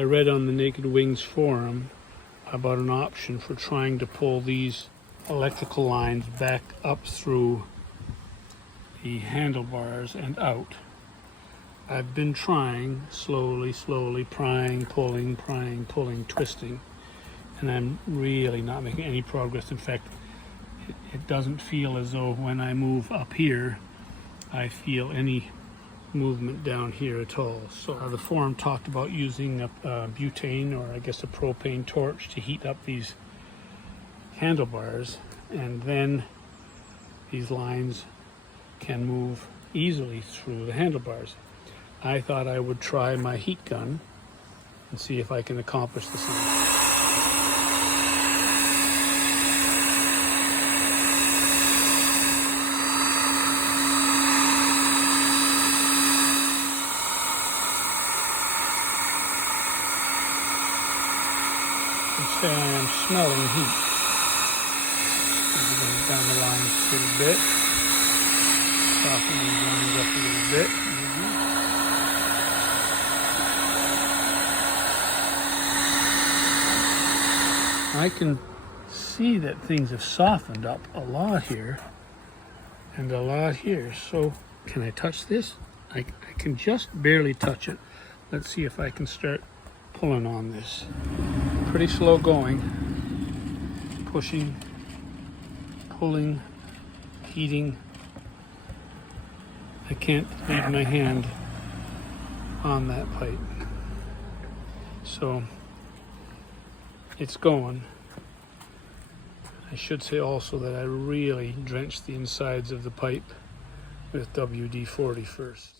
I read on the Naked Wings forum about an option for trying to pull these electrical lines back up through the handlebars and out. I've been trying slowly, prying, pulling, twisting, and I'm really not making any progress. In fact, it doesn't feel as though when I move up here, I feel any movement down here at all. So the forum talked about using a butane, or I guess a propane torch, to heat up these handlebars, and then these lines can move easily through the handlebars. I thought I would try my heat gun and see if I can accomplish the same. Say I am smelling heat. Going down the line just a little bit. Soften these lines up a little bit. I can see that things have softened up a lot here and a lot here. So can I touch this? I can just barely touch it. Let's see if I can start pulling on this. Pretty slow going, pushing, pulling, heating. I can't leave my hand on that pipe. So it's going. I should say also that I really drenched the insides of the pipe with WD-40 first.